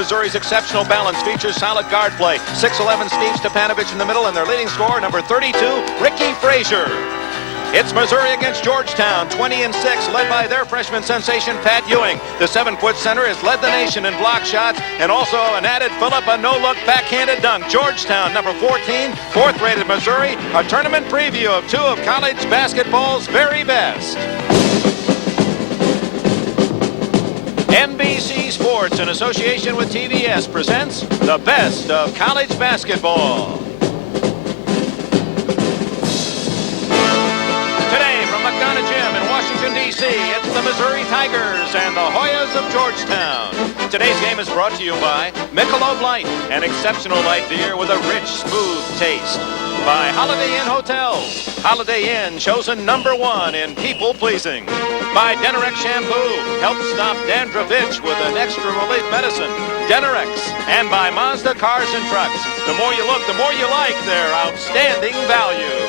Missouri's exceptional balance features solid guard play. 6'11" Steve Stepanovich in the middle, and their leading scorer, number 32, Ricky Frazier. It's Missouri against Georgetown, 20-6, led by their freshman sensation, Pat Ewing. The 7-foot center has led the nation in block shots, and also an added Phillip, a no-look backhanded dunk. Georgetown, number 14, fourth-rated Missouri, a tournament preview of two of college basketball's very best. NBC Sports, in association with TBS, presents the best of college basketball. Today from McDonough Gym in Washington, D.C., it's the Missouri Tigers and the Hoyas of Georgetown. Today's game is brought to you by Michelob Light, an exceptional light beer with a rich, smooth taste. By Holiday Inn Hotels. Holiday Inn, chosen #1 in people-pleasing. By Denerex Shampoo, helps stop dandruff itch with an extra relief medicine. Denerex. And by Mazda Cars and Trucks. The more you look, the more you like their outstanding value.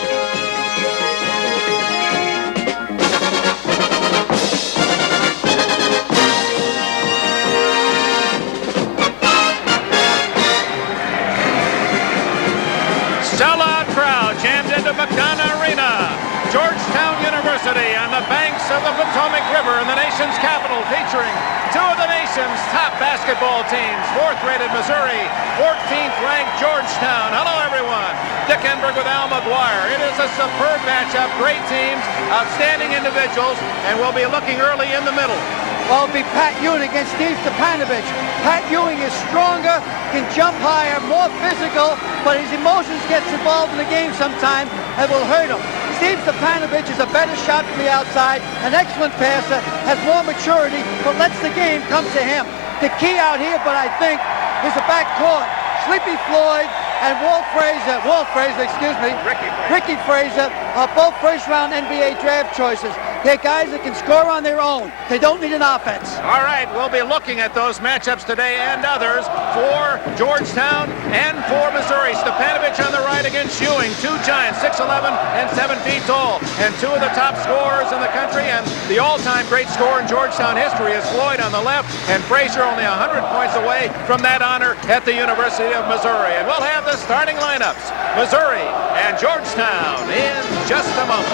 Sellout crowd jammed into McDonough Arena. Georgetown University on the banks of the Potomac River in the nation's capital, featuring two of the nation's top basketball teams. 4th-rated Missouri, 14th-ranked Georgetown. Hello, everyone. Dick Enberg with Al McGuire. It is a superb matchup. Great teams, outstanding individuals, and we'll be looking early in the middle. Well, it'll be Pat Ewing against Steve Stepanovich. Pat Ewing is stronger, can jump higher, more physical, but his emotions gets involved in the game sometimes and will hurt him. Steve Stepanovich is a better shot from the outside, an excellent passer, has more maturity, but lets the game come to him. The key out here, but I think, is the backcourt. Sleepy Floyd and Ricky Frazier are both first-round NBA draft choices. They're guys that can score on their own. They don't need an offense. All right, we'll be looking at those matchups today and others for Georgetown and for Missouri. Stepanovich on the right against Ewing. Two giants, 6'11" and 7 feet tall. And two of the top scorers in the country, and the all-time great scorer in Georgetown history is Floyd on the left, and Frazier only 100 points away from that honor at the University of Missouri. And we'll have the starting lineups, Missouri and Georgetown, in just a moment.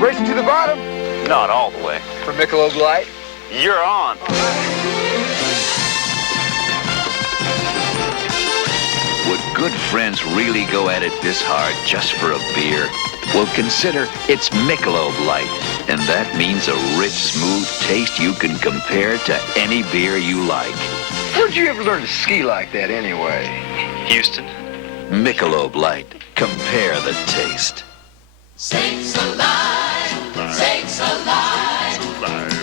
Racing to the bottom? Not all the way. For Michelob Light? You're on. Would good friends really go at it this hard just for a beer? Well, consider it's Michelob Light, and that means a rich, smooth taste you can compare to any beer you like. Where'd you ever learn to ski like that anyway? Houston. Michelob Light. Compare the taste. Sakes alive, sakes alive.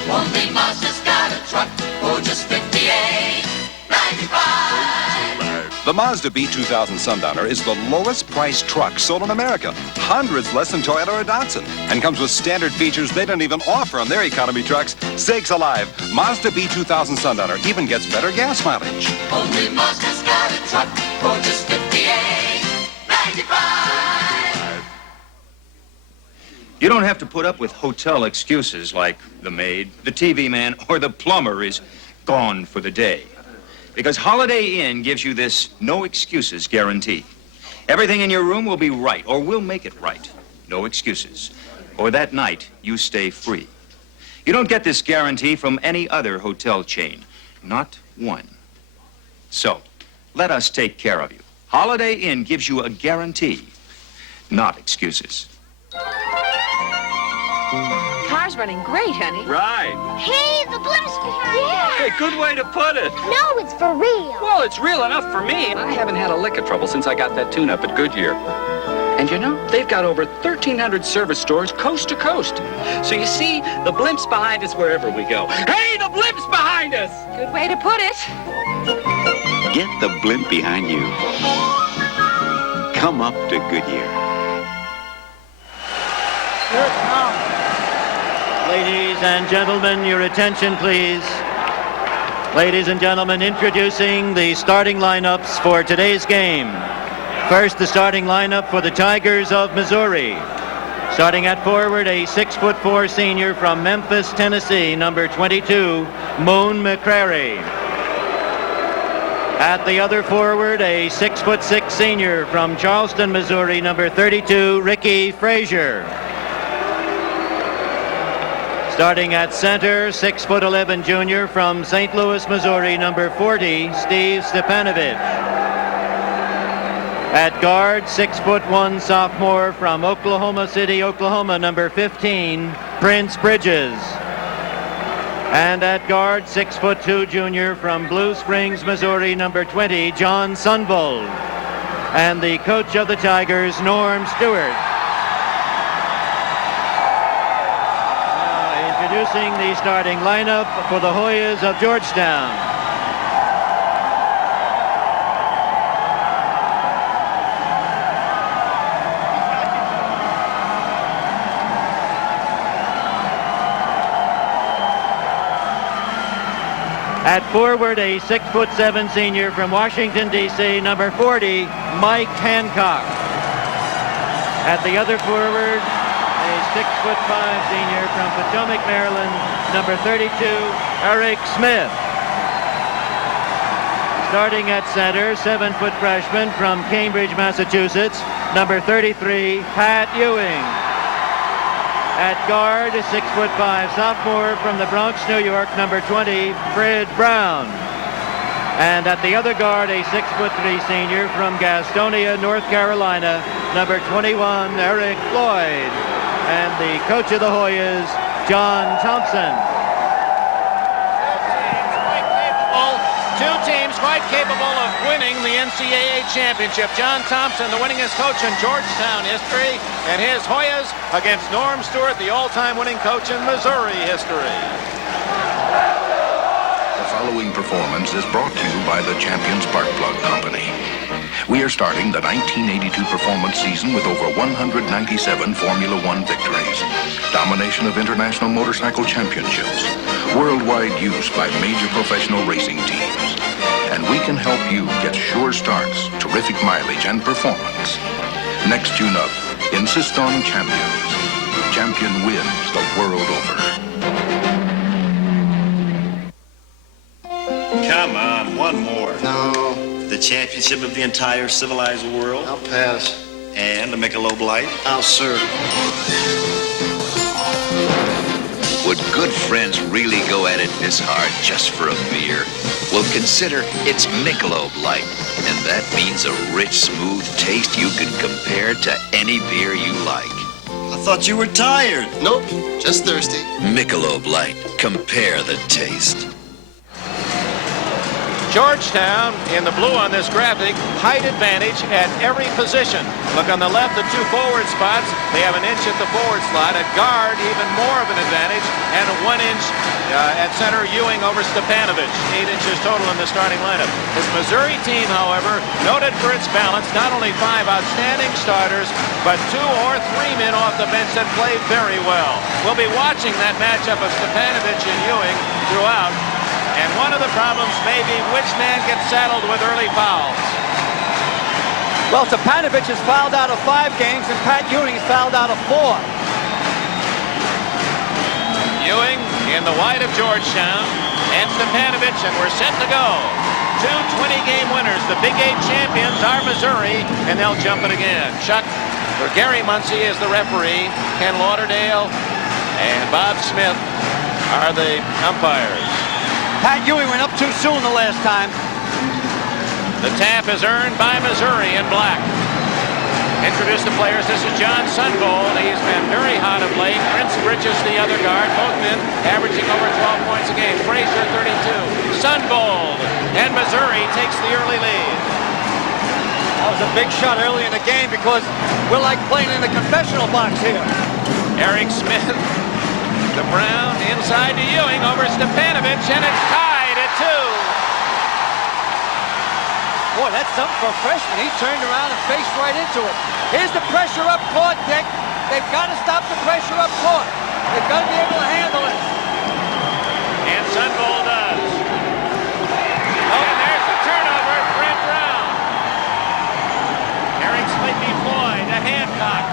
Only Mazda's got a truck for just $58.95. The Mazda B2000 Sundowner is the lowest priced truck sold in America. Hundreds less than Toyota or Datsun. And comes with standard features they don't even offer on their economy trucks. Sakes alive. Mazda B2000 Sundowner even gets better gas mileage. Only Mazda's got a truck for just $58.95. You don't have to put up with hotel excuses like the maid, the TV man, or the plumber is gone for the day. Because Holiday Inn gives you this no excuses guarantee. Everything in your room will be right, or we'll make it right. No excuses. Or that night, you stay free. You don't get this guarantee from any other hotel chain. Not one. So, let us take care of you. Holiday Inn gives you a guarantee, not excuses. Car's running great, honey. Right. Hey, the blimp's behind us. Hey, good way to put it. No, it's for real. Well, it's real enough for me. I haven't had a lick of trouble since I got that tune-up at Goodyear. And you know, they've got over 1,300 service stores coast to coast. So you see, the blimp's behind us wherever we go. Hey, the blimp's behind us! Good way to put it. Get the blimp behind you. Come up to Goodyear. Here it comes. Ladies and gentlemen, your attention, please. Ladies and gentlemen, introducing the starting lineups for today's game. First, the starting lineup for the Tigers of Missouri. Starting at forward, a 6'4" senior from Memphis, Tennessee, number 22, Moon McCrary. At the other forward, a 6'6" senior from Charleston, Missouri, number 32, Ricky Frazier. Starting at center, 6'11" junior from St. Louis, Missouri, number 40, Steve Stepanovich. At guard, 6'1" sophomore from Oklahoma City, Oklahoma, number 15, Prince Bridges. And at guard, 6'2" junior from Blue Springs, Missouri, number 20, John Sunvold. And the coach of the Tigers, Norm Stewart. Now introducing the starting lineup for the Hoyas of Georgetown. At forward, a 6'7" senior from Washington, D.C., number 40, Mike Hancock. At the other forward, a 6'5" senior from Potomac, Maryland, number 32, Eric Smith. Starting at center, 7-foot freshman from Cambridge, Massachusetts, number 33, Pat Ewing. At guard, a 6'5" sophomore from the Bronx, New York, number 20, Fred Brown. And at the other guard, a 6'3" senior from Gastonia, North Carolina, number 21, Eric Floyd. And the coach of the Hoyas, John Thompson. Two teams quite capable of winning the NCAA championship. John Thompson, the winningest coach in Georgetown history, and his Hoyas against Norm Stewart, the all-time winning coach in Missouri history. The following performance is brought to you by the Champion Spark Plug Company. We are starting the 1982 performance season with over 197 Formula One victories, domination of international motorcycle championships, worldwide use by major professional racing teams. And we can help you get sure starts, terrific mileage, and performance. Next tune-up, insist on champions. Champion wins the world over. Come on, one more. No. The championship of the entire civilized world. I'll pass. And the Michelob Light. I'll serve. Would good friends really go at it this hard just for a beer? Well, consider it's Michelob Light, and that means a rich, smooth taste you can compare to any beer you like. I thought you were tired. Nope, just thirsty. Michelob Light. Compare the taste. Georgetown, in the blue on this graphic, height advantage at every position. Look on the left, the two forward spots. They have an inch at the forward slot. At guard, even more of an advantage, and a 1 inch at center, Ewing over Stepanovich. 8 inches total in the starting lineup. This Missouri team, however, noted for its balance, not only 5 outstanding starters, but 2 or 3 men off the bench that played very well. We'll be watching that matchup of Stepanovich and Ewing throughout. And one of the problems may be which man gets saddled with early fouls. Well, Stepanovich is fouled out of 5 games, and Pat Ewing is fouled out of 4. Ewing in the white of Georgetown, and Stepanovich, and we're set to go. 2 20-game winners. The Big 8 champions are Missouri, and they'll jump it again. Chuck, or Gary Muncie is the referee. Ken Lauderdale and Bob Smith are the umpires. Pat Ewing went up too soon the last time. The tap is earned by Missouri in black. Introduce the players. This is John Sunvold. He's been very hot of late. Prince Bridges, the other guard. Both men averaging over 12 points a game. Frazier, 32. Sunvold. And Missouri takes the early lead. That was a big shot early in the game because we're like playing in the confessional box here. Eric Smith. The Brown inside to Ewing over Stepanovich, and it's tied at 2. Boy, that's something for a freshman. He turned around and faced right into it. Here's the pressure up court, Dick. They've got to stop the pressure up court. They've got to be able to handle it. And Sunvold does. Oh, and there's the turnover. Fred Brown. Eric Sleepy Floyd to Hancock.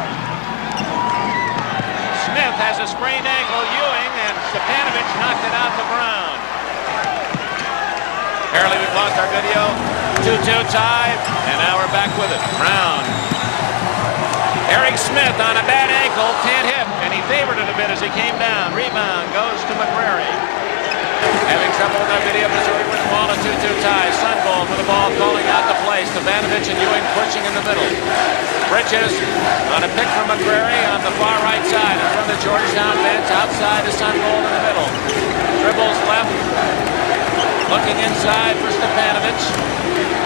video. 2-2 tie, and now we're back with it. Brown. Eric Smith on a bad ankle, can't hit, and he favored it a bit as he came down. Rebound goes to McGuire. Having trouble with that video, Missouri wins ball, a 2-2 tie. Sungold with the ball calling out the play. Stavanovich and Ewing pushing in the middle. Bridges on a pick from McGuire on the far right side in front of the Georgetown bench, outside to Sungold in the middle. Dribbles left, looking inside for Stavanovich.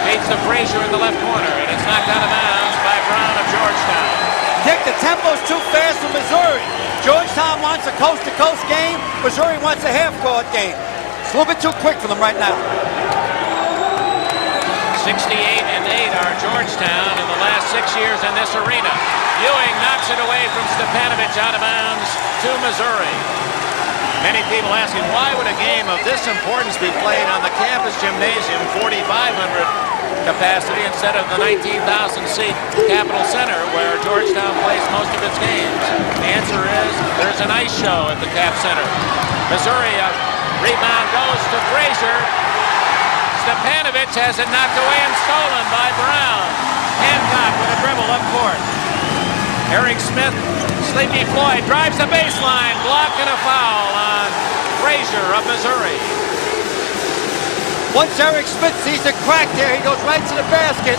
Feeds to Frazier in the left corner, and it's knocked out of bounds by Brown of Georgetown. Dick, the tempo's too fast for Missouri. Georgetown wants a coast-to-coast game. Missouri wants a half-court game. It's a little bit too quick for them right now. 68-8 are Georgetown in the last 6 years in this arena. Ewing knocks it away from Stavanovich out of bounds to Missouri. Many people asking, why would a game of this importance be played on the campus gymnasium, 4,500 capacity, instead of the 19,000-seat Capitol Center, where Georgetown plays most of its games? The answer is there's an ice show at the Cap Center. Missouri, rebound goes to Frazier. Stavanovich has it knocked away and stolen by Brown. Hancock with a dribble up court. Eric Smith, Sleepy Floyd drives the baseline, block and a foul on Frazier of Missouri. Once Eric Smith sees a crack there, he goes right to the basket.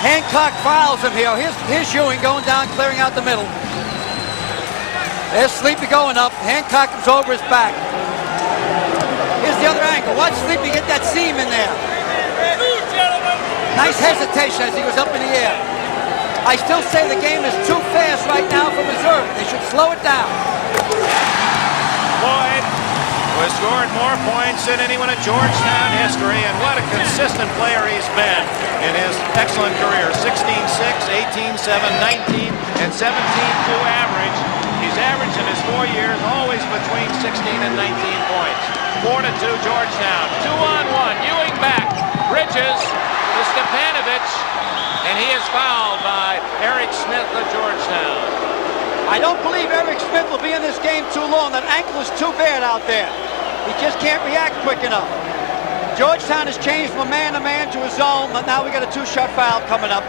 Hancock fouls him here. Here's Ewing going down, clearing out the middle. There's Sleepy going up. Hancock comes over his back. Here's the other angle. Watch Sleepy get that seam in there. Nice hesitation as he goes up in the air. I still say the game is too fast right now for Missouri. They should slow it down. Floyd, who has scored more points than anyone in Georgetown history, and what a consistent player he's been in his excellent career. 16-6, 18-7, 19, and 17-2 average. He's averaged in his 4 years always between 16 and 19 points. 4-2 Georgetown. 2-on-1. Ewing back. Bridges to Stavanovich, and he is fouled by Eric Smith of Georgetown. I don't believe Eric Smith will be in this game too long. That ankle is too bad out there. He just can't react quick enough. Georgetown has changed from a man-to-man to a zone, but now we got a two-shot foul coming up.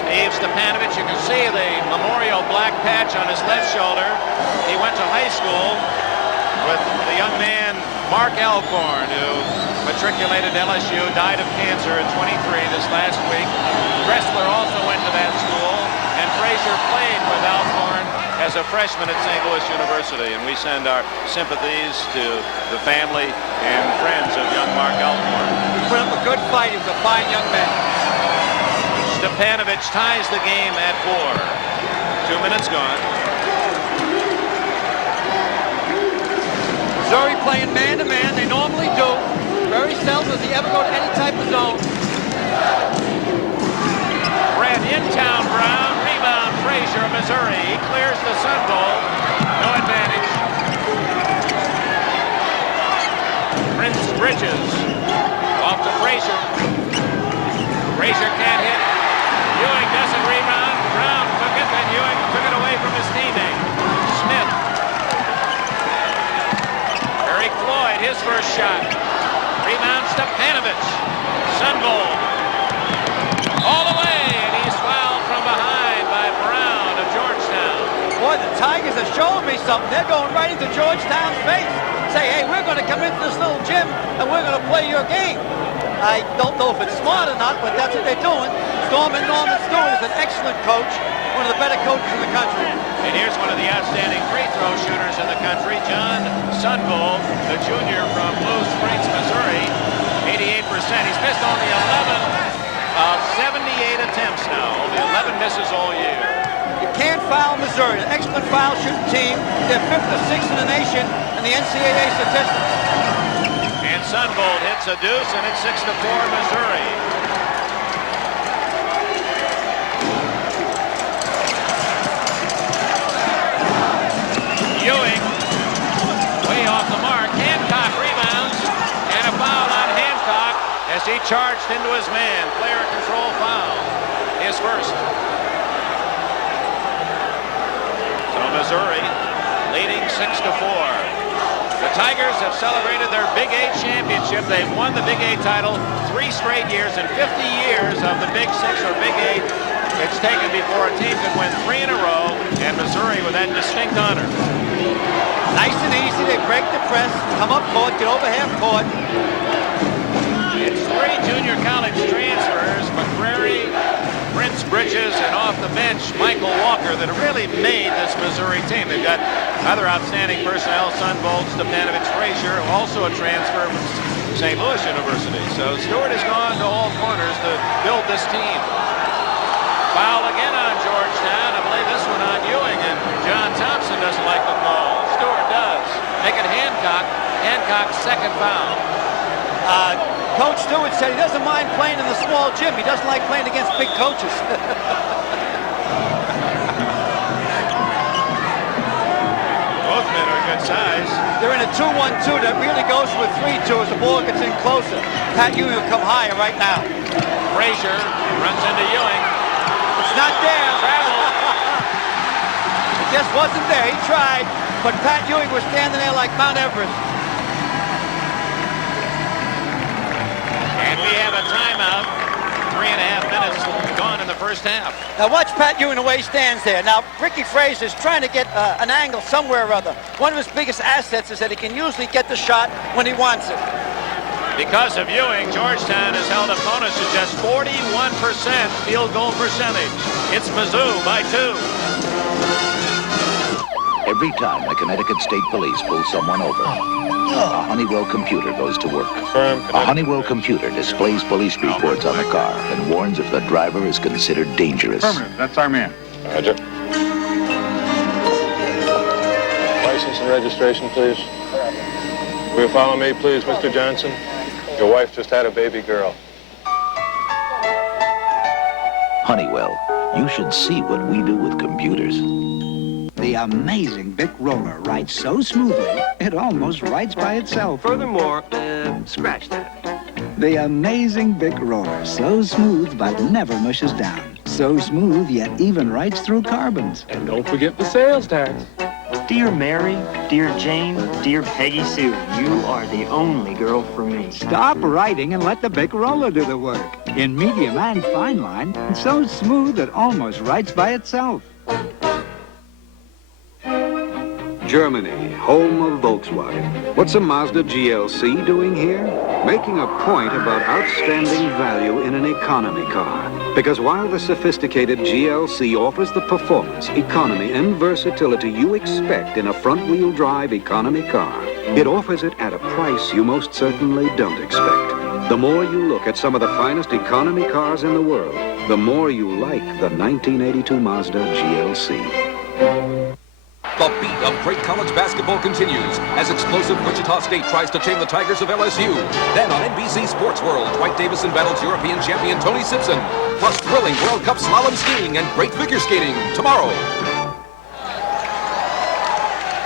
Steve Stavanovich, you can see the memorial black patch on his left shoulder. He went to high school with the young man Mark Alcorn, who matriculated LSU, died of cancer at 23 this last week. Dressler also went to that school, and Frazier played with Alcorn as a freshman at St. Louis University, and we send our sympathies to the family and friends of young Mark Alcorn. He put up a good fight. He was a fine young man. Stavanovich ties the game at 4. 2 minutes gone. Missouri playing man-to-man. They normally do. Very seldom does he ever go to any type of zone. Brett in town. Brown. Rebound. Frazier of Missouri. He clears the Sun Bowl. No advantage. Prince Bridges. Off to Frazier. Frazier can't hit. Ewing doesn't rebound. Brown took it, and Ewing took it away from his teammate. Smith. Eric Floyd, his first shot. Rebound Stavanovich. Sungold. All the way, and he's fouled from behind by Brown of Georgetown. Boy, the Tigers are showing me something. They're going right into Georgetown's face. Say, hey, we're going to come into this little gym, and we're going to play your game. I don't know if it's smart or not, but that's what they're doing. Norman Stewart is an excellent coach, one of the better coaches in the country. And here's one of the outstanding free throw shooters in the country, John Sungold, the junior from Blue Springs, Missouri. 88%. He's missed only 11 of 78 attempts now. Only 11 misses all year. You can't foul Missouri. An excellent foul shooting team. They're 5th or 6th in the nation in the NCAA statistics. And Sungold hits a deuce, and it's 6-4 Missouri. Ewing, way off the mark. Hancock rebounds, and a foul on Hancock as he charged into his man. Player control foul, his first. So Missouri leading 6-4. The Tigers have celebrated their Big 8 championship. They've won the Big 8 title 3 straight years. In 50 years of the Big 6 or Big 8, it's taken before a team could win 3 in a row, and Missouri with that distinct honor. Nice and easy. They break the press, come up court, get over half court. It's 3 junior college transfers, McGuire, Prince Bridges, and off the bench, Michael Walker, that have really made this Missouri team. They've got other outstanding personnel, Sunvolt, Stepanovich, Frazier, also a transfer from St. Louis University. So Stewart has gone to all corners to build this team. Foul again on Georgetown. I believe this one on Ewing, and John Thompson doesn't like the call. Stewart does. Make it Hancock. Hancock's second foul. Coach Stewart said he doesn't mind playing in the small gym. He doesn't like playing against big coaches. Both men are good size. They're in a 2-1-2 that really goes with 3-2 as the ball gets in closer. Pat Ewing will come higher right now. Frazier runs into Ewing. It's not there. Travel. It just wasn't there. He tried, but Pat Ewing was standing there like Mount Everest. And we have a timeout. 3.5 minutes gone in the first half. Now watch Pat Ewing the way he stands there. Now Ricky Frazier's trying to get an angle somewhere or other. One of his biggest assets is that he can usually get the shot when he wants it. Because of Ewing, Georgetown has held opponents to just 41% field goal percentage. It's Mizzou by 2. Every time the Connecticut State Police pulls someone over, a Honeywell computer goes to work. A Honeywell computer displays police reports on the car and warns if the driver is considered dangerous. Affirmative. That's our man. Roger. License and registration, please. Will you follow me, please, Mr. Johnson? Your wife just had a baby girl. Honeywell, you should see what we do with computers. The amazing Bic roller writes so smoothly, it almost writes by itself. Furthermore, scratch that. The amazing Bic roller, so smooth but never mushes down. So smooth yet even writes through carbons. And don't forget the sales tax. Dear Mary, dear Jane, dear Peggy Sue, you are the only girl for me. Stop writing and let the Bic roller do the work. In medium and fine line, it's so smooth it almost writes by itself. Germany, home of Volkswagen. What's a Mazda GLC doing here? Making a point about outstanding value in an economy car. Because while the sophisticated GLC offers the performance, economy, and versatility you expect in a front-wheel drive economy car, it offers it at a price you most certainly don't expect. The more you look at some of the finest economy cars in the world, the more you like the 1982 Mazda GLC. The beat of great college basketball continues as explosive Wichita State tries to tame the Tigers of LSU. Then on NBC Sports World, Dwight Davison battles European champion Tony Simpson. Plus thrilling World Cup slalom skiing and great figure skating tomorrow.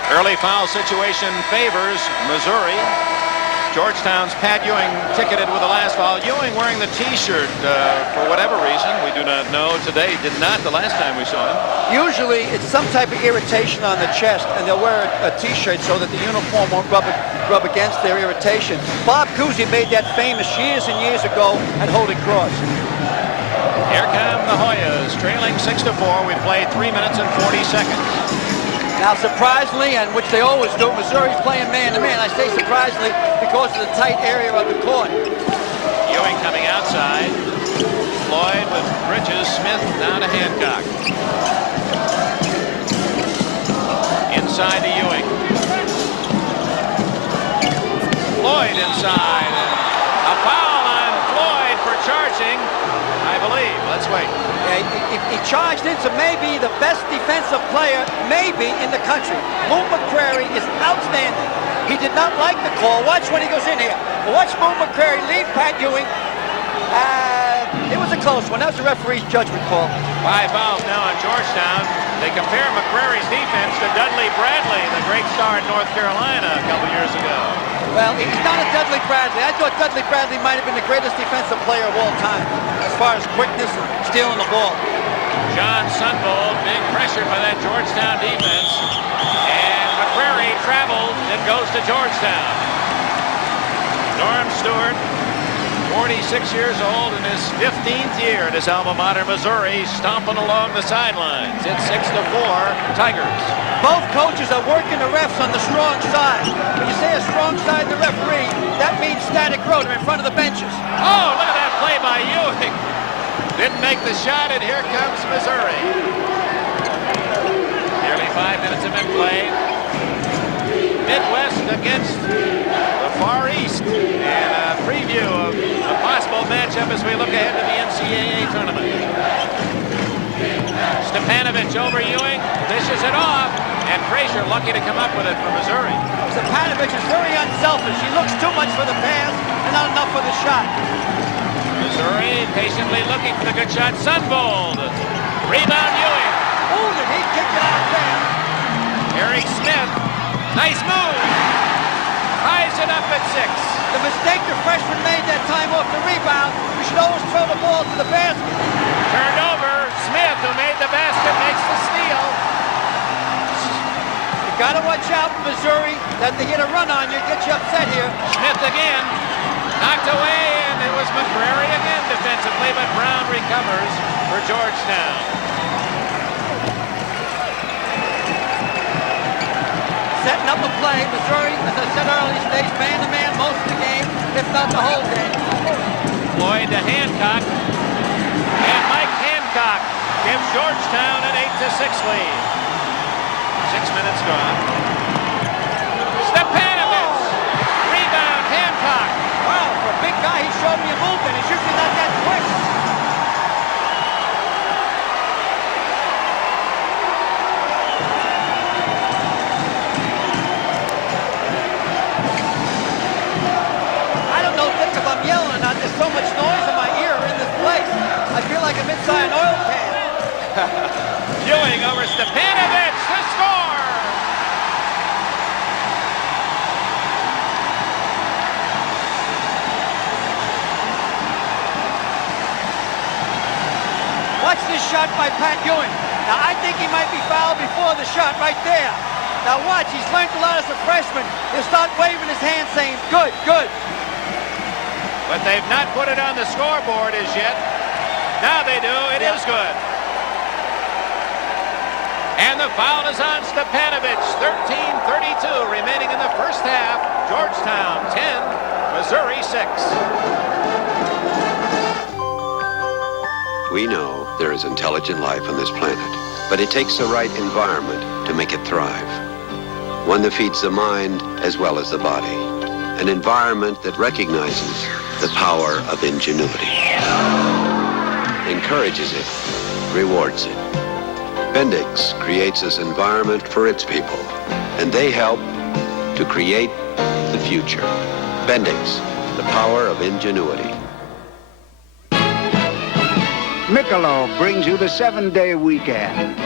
Early foul situation favors Missouri. Georgetown's Pat Ewing ticketed with the last foul. Ewing wearing the T-shirt for whatever reason. We do not know today. Did not the last time we saw him. Usually it's some type of irritation on the chest, and they'll wear a T-shirt so that the uniform won't rub against their irritation. Bob Cousy made that famous years and years ago at Holy Cross. Here come the Hoyas, trailing 6-4. We've played 3 minutes and 40 seconds. Now, surprisingly, and which they always do, Missouri's playing man-to-man. I say surprisingly because of the tight area of the court. Ewing coming outside. Floyd with Bridges. Smith down to Hancock. Inside to Ewing. Floyd inside. A foul on Floyd for charging, I believe. Let's wait. Yeah, he charged into maybe the best defensive player, maybe in the country. Moon McCrary is outstanding. He did not like the call. Watch when he goes in here. Watch Moon McCrary lead Pat Ewing. It was a close one. That was the referee's judgment call. 5 fouls now on Georgetown. They compare McCrary's defense to Dudley Bradley, the great star in North Carolina a couple years ago. Well, he's not a Dudley Bradley. I thought Dudley Bradley might have been the greatest defensive player of all time as far as quickness and stealing the ball. John Sunvolt being pressured by that Georgetown defense. And McCrary travels and goes to Georgetown. Norm Stewart, 46 years old in his 15th year at his alma mater, Missouri, stomping along the sidelines. It's 6-4, Tigers. Both coaches are working the refs on the strong side. When you say a strong side to the referee, that means static row. They're in front of the benches. Oh, look at that play by Ewing. Didn't make the shot, and here comes Missouri. Nearly 5 minutes have been played. Midwest against the Far East. And a preview of a possible matchup as we look ahead to the NCAA tournament. Stepanovich over Ewing, dishes it off, and Frazier lucky to come up with it for Missouri. Stepanovich is very unselfish. He looks too much for the pass and not enough for the shot. Missouri patiently looking for the good shot. Sunvold. Rebound Ewing. Oh, did he kick it out there? Eric Smith. Nice move. Ties it up at 6. The mistake the freshman made that time off the rebound. You should always throw the ball to the basket. Turned over. Smith, who made the basket, makes the steal. You gotta watch out, Missouri, that they get a run on you, get you upset here. Smith again. Knocked away, and it was McGuire again defensively, but Brown recovers for Georgetown. Setting up a play. Missouri, as I said earlier, stays man-to-man most of the game, if not the whole game. Floyd to Hancock. And Mike Hancock gives Georgetown an 8-6 lead. 6 minutes gone. Stepanovich. Rebound, Hancock. Wow, for a big guy, he showed me a movement. He's usually not that quick. I'm yelling or not, there's so much noise in my ear in this place. I feel like I'm inside an oil can. Ewing over Stepanovich to score. Watch this shot by Pat Ewing. Now, I think he might be fouled before the shot right there. Now, watch, he's learned a lot as a freshman. He'll start waving his hand saying, good, good. But they've not put it on the scoreboard as yet. Now they do. It is good. And the foul is on Stepanovich. 13:32 remaining in the first half. Georgetown 10, Missouri 6. We know there is intelligent life on this planet, but it takes the right environment to make it thrive. One that feeds the mind as well as the body. An environment that recognizes the power of ingenuity, encourages it, rewards it. Bendix creates this environment for its people, and they help to create the future. Bendix, the power of ingenuity. Michelob brings you the 7-day weekend.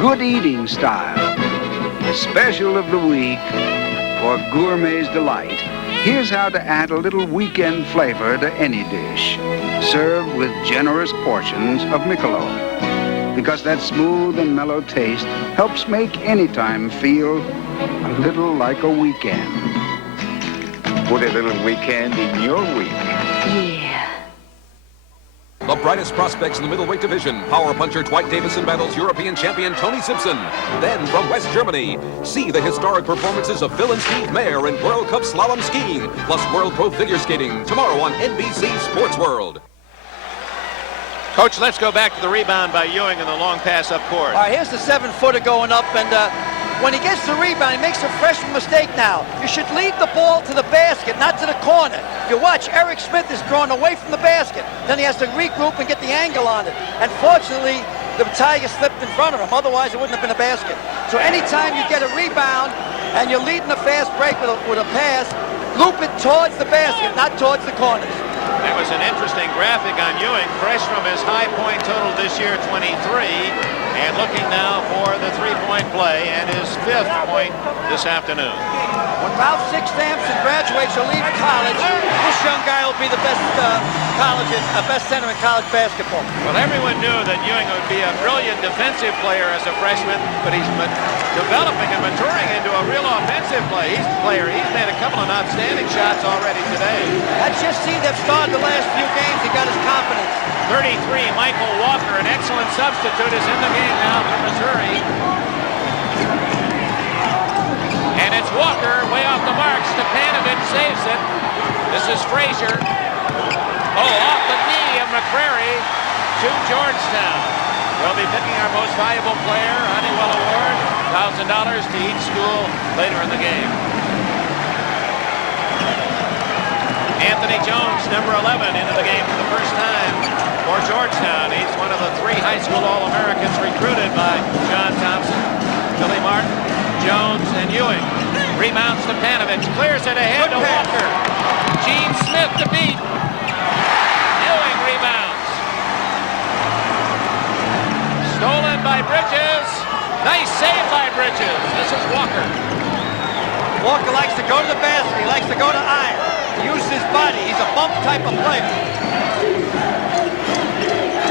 Good eating style. Special of the week for gourmet's delight. Here's how to add a little weekend flavor to any dish. Served with generous portions of Michelob. Because that smooth and mellow taste helps make any time feel a little like a weekend. Put a little weekend in your week. Yeah. The brightest prospects in the middleweight division. Power puncher Dwight Davison battles European champion Tony Simpson. Then from West Germany, see the historic performances of Phil and Steve Mayer in World Cup slalom skiing, plus World Pro figure skating, tomorrow on NBC Sports World. Coach, let's go back to the rebound by Ewing and the long pass up court. All right, here's the 7-footer going up, and when he gets the rebound, he makes a freshman mistake now. You should lead the ball to the basket, not to the corner. If you watch, Eric Smith is drawn away from the basket. Then he has to regroup and get the angle on it. And fortunately, the Tiger slipped in front of him. Otherwise, it wouldn't have been a basket. So anytime you get a rebound and you're leading a fast break with a pass, loop it towards the basket, not towards the corners. That was an interesting graphic on Ewing, fresh from his high point total this year, 23, and looking now for the three-point play and his 5th point this afternoon. When Ralph Six Sampson graduated graduates or leaves college, this young guy will be the best best center in college basketball. Well, everyone knew that Ewing would be a brilliant defensive player as a freshman, but he's developing and maturing into a real offensive player. He's made a couple of outstanding shots already today. Let's just see them start the last few games. He got his confidence. 33, Michael Walker, an excellent substitute, is in the game now for Missouri. And it's Walker way off the mark. Stepanovic saves it. This is Frazier. Oh, off the knee of McGuire to Georgetown. We'll be picking our most valuable player, Honeywell Award, $1,000 to each school later in the game. Anthony Jones, number 11, into the game for the first time for Georgetown. He's one of the 3 high school All-Americans recruited by John Thompson, Billy Martin, Jones, and Ewing. Rebound Stepanovic, clears it ahead to Walker. Gene Smith to beat. Ewing rebounds. Stolen by Bridges. Nice save by Bridges. This is Walker. Walker likes to go to the basket. He likes to go to iron. He uses his body. He's a bump type of player.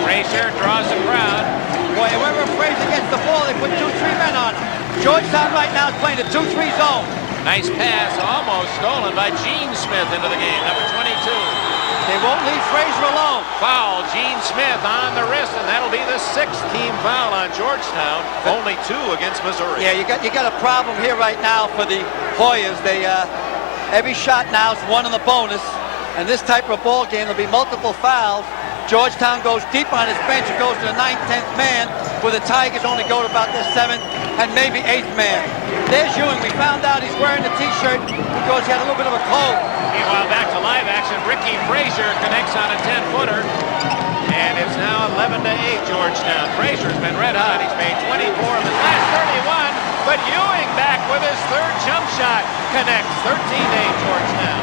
Frazier draws the crowd. Boy, wherever Frazier gets the ball, they put 2-3 men on him. Georgetown right now is playing a 2-3 zone. Nice pass, almost stolen by Gene Smith into the game, number 22. They won't leave Frazier alone. Foul, Gene Smith on the wrist, and that'll be the 6th team foul on Georgetown. Only 2 against Missouri. Yeah, you got a problem here right now for the Hoyas. They every shot now is 1 on the bonus, and this type of ball game there'll be multiple fouls. Georgetown goes deep on his bench. It goes to the 9th, 10th man, where the Tigers only go to about the 7th and maybe 8th man. There's Ewing. We found out he's wearing the T-shirt because he had a little bit of a cold. Meanwhile, back to live action. Ricky Frazier connects on a 10-footer, and it's now 11-8 Georgetown. Frazier's been red hot. He's made 24 of his last 31, but Ewing back with his 3rd jump shot connects. 13-8 Georgetown.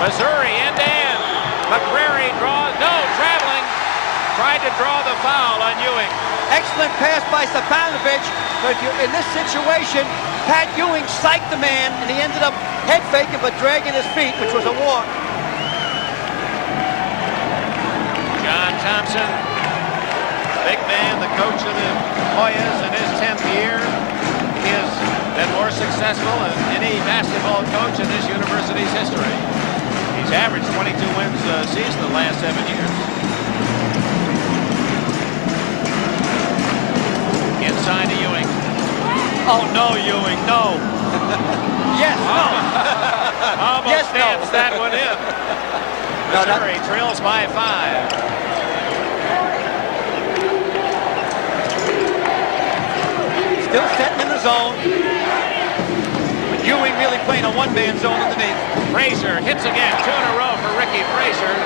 Missouri end-to-end. McGuire draws, no, traveling. Tried to draw the foul on Ewing. Excellent pass by Stepanovic, but if you're in this situation, Pat Ewing psyched the man, and he ended up head faking but dragging his feet, which was a walk. John Thompson, big man, the coach of the Hoyas in his 10th year. He has been more successful than any basketball coach in this university's history. He's averaged 22 wins a season the last 7 years. Inside to Ewing. Oh, no, Ewing, no. Yes, no. Almost yes, danced that one in. Missouri trails by 5. Still setting in the zone. But Ewing really playing a 1-man zone underneath. Frazier hits again. 2 in a row for Ricky Frazier.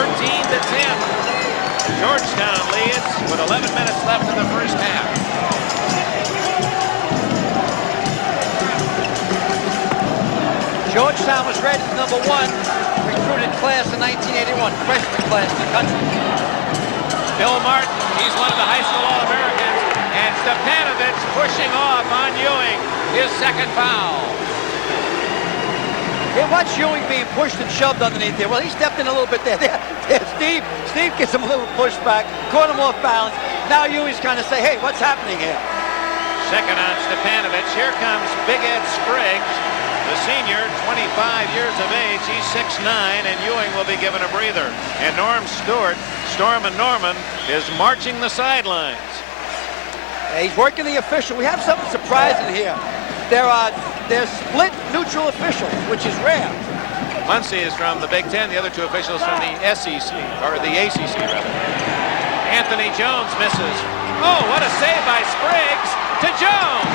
13-10. Georgetown leads with 11 minutes left in the first half. Georgetown was rated #1 recruited class in 1981, freshman class in the country. Bill Martin, he's one of the high school All-Americans, and Stepanovic pushing off on Ewing, his 2nd foul. Hey, watch Ewing being pushed and shoved underneath there. Well, he stepped in a little bit there. Steve gets him a little pushback, caught him off balance. Now Ewing's kind of say, hey, what's happening here? Second on Stepanovic. Here comes Big Ed Spriggs, the senior, 25 years of age. He's 6'9", and Ewing will be given a breather. And Norm Stewart, Stormin' Norman, is marching the sidelines. Yeah, he's working the official. We have something surprising here. There's split neutral officials, which is rare. Muncie is from the Big Ten. The other 2 officials from the SEC, or the ACC, rather. Anthony Jones misses. Oh, what a save by Spriggs to Jones.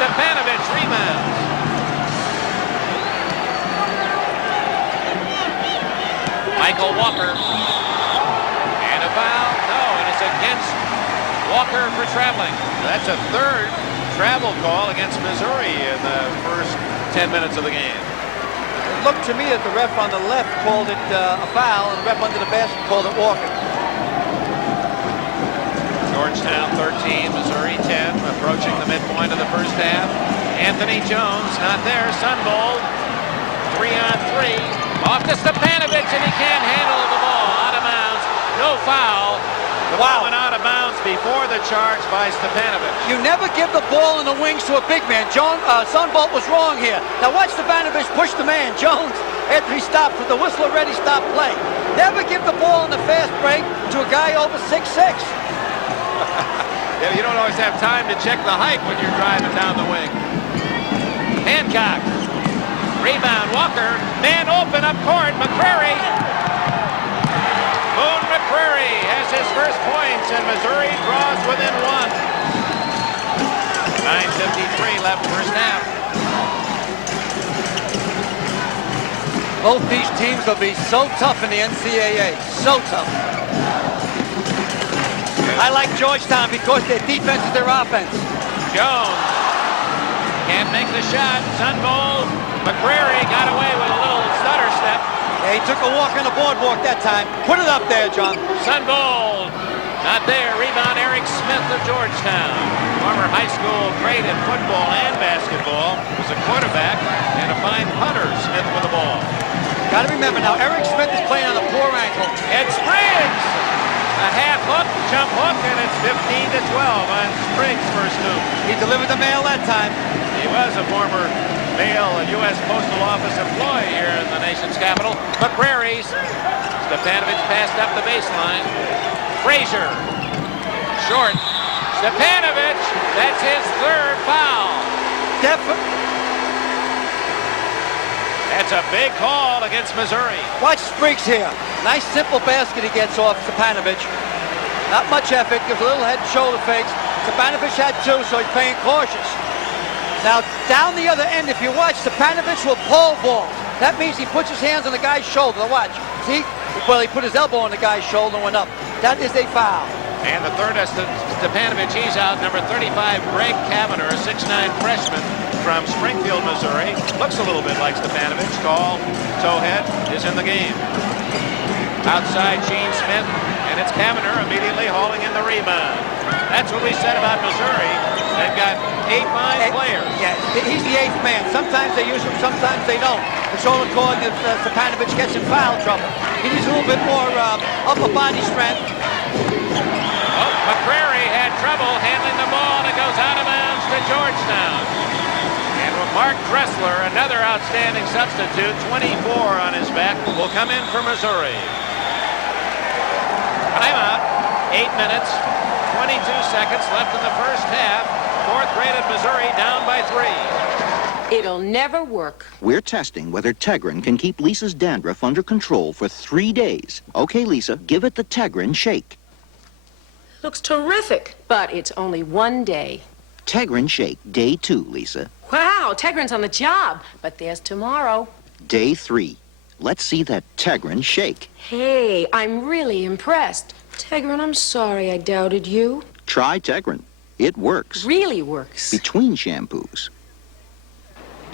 Stepanovic rebounds. Michael Walker. And a foul. No, and it's against Walker for traveling. That's a 3rd travel call against Missouri in the first 10 minutes of the game. It looked to me that the ref on the left called it a foul, and the ref under the basket called it Walker. Georgetown 13, Missouri 10, approaching the midpoint of the first half. Anthony Jones, not there. Sunbold, 3-on-3. Off to Stepanovich, and he can't handle the ball. Out of bounds. No foul. The ball went out of bounds before the charge by Stepanovich. You never give the ball in the wings to a big man. Sunbolt was wrong here. Now watch Stepanovich push the man. Jones, after he stopped with the whistle already, stopped play. Never give the ball in the fast break to a guy over 6'6". Yeah, you don't always have time to check the height when you're driving down the wing. Hancock. Rebound, Walker. Man open up court. McCrary. Boone McCrary has his first points, and Missouri draws within one. 9:53 left first half. Both these teams will be so tough in the NCAA. So tough. I like Georgetown because their defense is their offense. Jones can't make the shot. Sunbold. McCrary got away with a little stutter step. Yeah, he took a walk on the boardwalk that time. Put it up there, John. Sunbold. Not there. Rebound, Eric Smith of Georgetown. Former high school great in football and basketball. Was a quarterback and a fine punter, Smith with the ball. Got to remember now, Eric Smith is playing on a poor ankle. And Spriggs. A half hook, jump hook, and it's 15-12 on Spriggs' first move. He delivered the mail that time. He was a former mail and U.S. Postal Office employee here in the nation's capital. McCrary. Stepanovich passed up the baseline. Frazier. Short. Stepanovich. That's his third foul. That's a big call against Missouri. Watch Spriggs here. Nice simple basket he gets off Stepanovich. Not much effort. Gives a little head and shoulder fakes. Stepanovich had two, so he's paying cautious. Now, down the other end, if you watch, Stepanovich will pole ball. That means he puts his hands on the guy's shoulder. Watch. See? Well, he put his elbow on the guy's shoulder and went up. That is a foul. And the third is Stepanovich. He's out. Number 35, Greg Kavanagh, a 6'9 freshman from Springfield, Missouri. Looks a little bit like Stepanovich. Tall, towhead, is in the game. Outside, Gene Smith, and it's Kavanagh immediately hauling in the rebound. That's what we said about Missouri. They've got 8 fine players. Yeah, he's the 8th man. Sometimes they use him, sometimes they don't. It's all according if Stepanovich gets in foul trouble. He needs a little bit more upper body strength. Oh, McCrary had trouble handling the ball, and it goes out of bounds to Georgetown. And with Mark Dressler, another outstanding substitute, 24 on his back, will come in for Missouri. Timeout, 8 minutes, 22 seconds left in the first half. Fourth-rated Missouri down by 3. It'll never work. We're testing whether Tegrin can keep Lisa's dandruff under control for 3 days. Okay, Lisa, give it the Tegrin shake. Looks terrific. But it's only 1 day. Tegrin shake, day 2, Lisa. Wow, Tegrin's on the job. But there's tomorrow. Day 3. Let's see that Tegrin shake. Hey, I'm really impressed. Tegrin, I'm sorry I doubted you. Try Tegrin. It works. Really works. Between shampoos.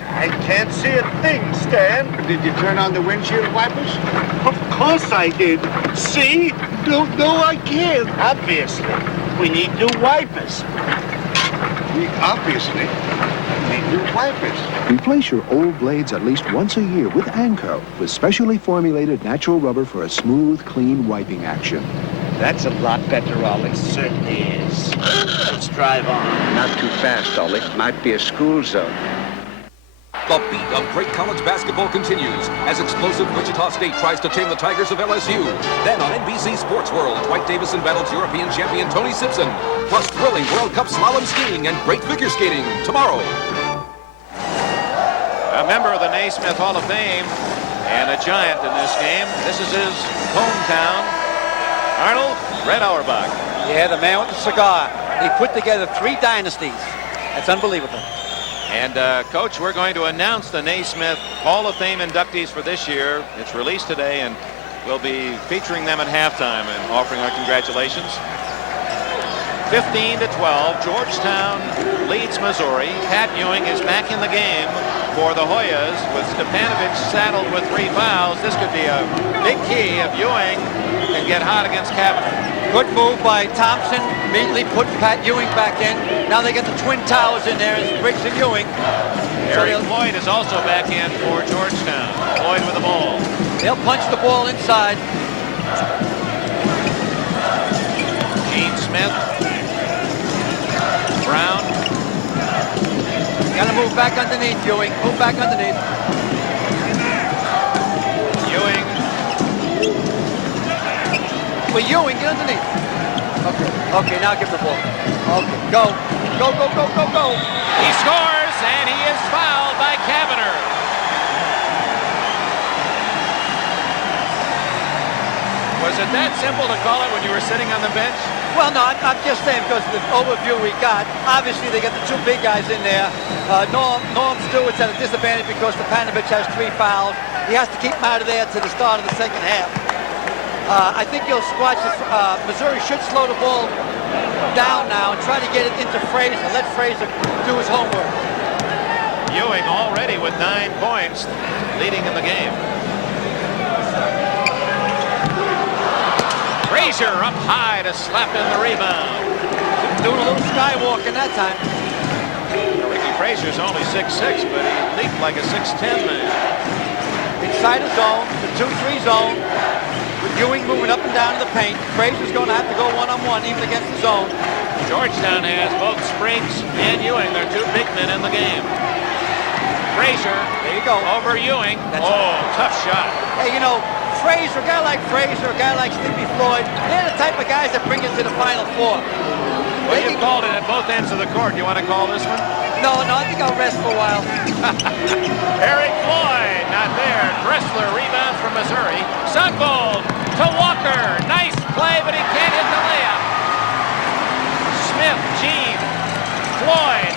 I can't see a thing, Stan. Did you turn on the windshield wipers? Of course I did. See? No, I can't. Obviously. We need new wipers. We obviously need new wipers. Replace your old blades at least once a year with Anco, with specially formulated natural rubber for a smooth, clean wiping action. That's a lot better, Ollie. Certainly is. Let's drive on. Not too fast, Ollie. Might be a school zone. The beat of great college basketball continues as explosive Wichita State tries to tame the Tigers of LSU. Then on NBC Sports World, Dwight Davison battles European champion Tony Simpson. Plus thrilling World Cup slalom skiing and great figure skating tomorrow. A member of the Naismith Hall of Fame and a giant in this game. This is his hometown. Arnold Red Auerbach. Yeah, the man with the cigar. He put together 3 dynasties. That's unbelievable. And, Coach, we're going to announce the Naismith Hall of Fame inductees for this year. It's released today, and we'll be featuring them at halftime and offering our congratulations. 15-12, Georgetown leads Missouri. Pat Ewing is back in the game for the Hoyas with Stepanovich saddled with 3 fouls. This could be a big key if Ewing can get hot against Kavanagh. Good move by Thompson. Immediately put Pat Ewing back in. Now they get the Twin Towers in there. It's Briggs and Ewing. Eric Floyd is also back in for Georgetown. Floyd with the ball. They'll punch the ball inside. Gene Smith. Brown. Got to move back underneath, Ewing. Move back underneath. Ewing. Well, Ewing, get underneath. Okay, now give the ball. Okay, go. Go, go, go, go, go. He scores, and he is fouled by Kavanagh. Was it that simple to call it when you were sitting on the bench? Well, no, I'm just saying because of the overview we got. Obviously, they got the two big guys in there. Norm Stewart's at a disadvantage because Stepanovic has 3 fouls. He has to keep him out of there to the start of the second half. I think you'll watch this. Missouri should slow the ball down now and try to get it into Fraser. Let Fraser do his homework. Ewing already with 9 points, leading in the game. Fraser up high to slap in the rebound. Doing a little skywalking that time. Ricky Frazier's only 6'6", but he leaped like a 6'10" man. Inside the zone, the 2-3 zone. With Ewing moving up and down to the paint. Frazier's going to have to go one-on-one even against the zone. Georgetown has both Spriggs and Ewing. They're 2 big men in the game. Frazier, there you go. Over Ewing. Tough shot. Hey, you know, Frazier, a guy like Frazier, a guy like Sleepy Floyd, they're the type of guys that bring you to the Final Four. Well, you called it at both ends of the court. You want to call this one? No, I think I'll rest for a while. Eric Floyd, not there. Dressler rebounds from Missouri. Sundvold to Walker. Nice play, but he can't hit the layup. Smith, Gene, Floyd.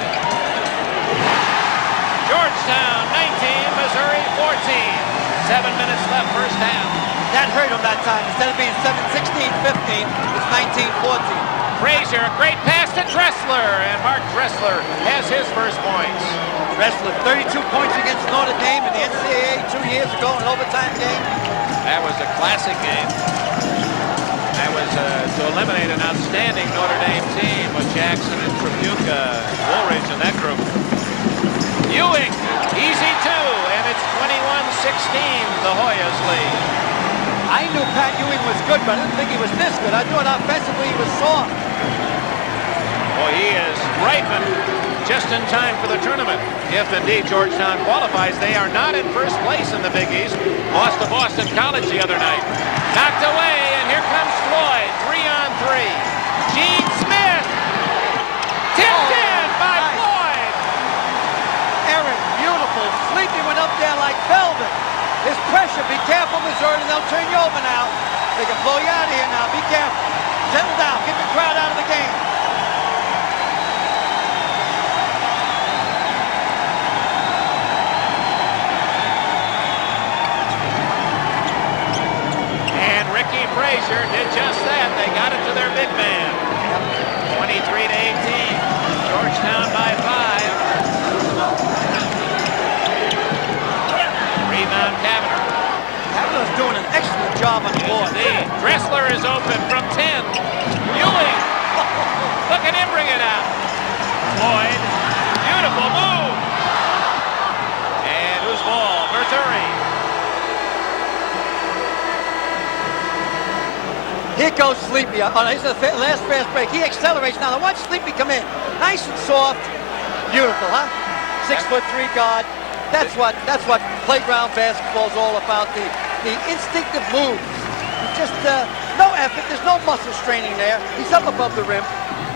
Georgetown 19, Missouri 14. 7 minutes left, first half. That hurt him that time. Instead of being 7-16-15, it's 19-14. Frazier, great pass to Dressler, and Mark Dressler has his first points. Dressler, 32 points against Notre Dame in the NCAA 2 years ago, an overtime game. That was a classic game. That was to eliminate an outstanding Notre Dame team with Jackson and Trabuca, Woolridge, and that group. Ewing, easy 2, and it's 21-16, the Hoyas lead. I knew Pat Ewing was good, but I didn't think he was this good. I thought offensively he was soft. Well, he is ripened just in time for the tournament. If indeed Georgetown qualifies, they are not in first place in the Big East. Lost to Boston College the other night. Knocked away, and here comes Floyd. 3-on-3. Gene Smith. Tipped in by Floyd. Eric, beautiful. Sleepy went up there like velvet. There's pressure. Be careful, Missouri. They'll turn you over now. They can blow you out of here now. Be careful. Settle down. Get the crowd out of the game. And Ricky Frazier did just that. They got it to their big man. 23-18. Georgetown by 5. Rebound Kavanagh. Kavanagh's doing an excellent job on the board. Dressler is open from 10. Ewing. Look at him bring it out. Floyd. Beautiful move. And whose ball? Missouri. Here goes Sleepy. Here's the last fast break. He accelerates now. Now watch Sleepy come in. Nice and soft. Beautiful, huh? 6'3" guard. That's what playground basketball is all about. The instinctive moves. Just no effort. There's no muscle straining there. He's up above the rim.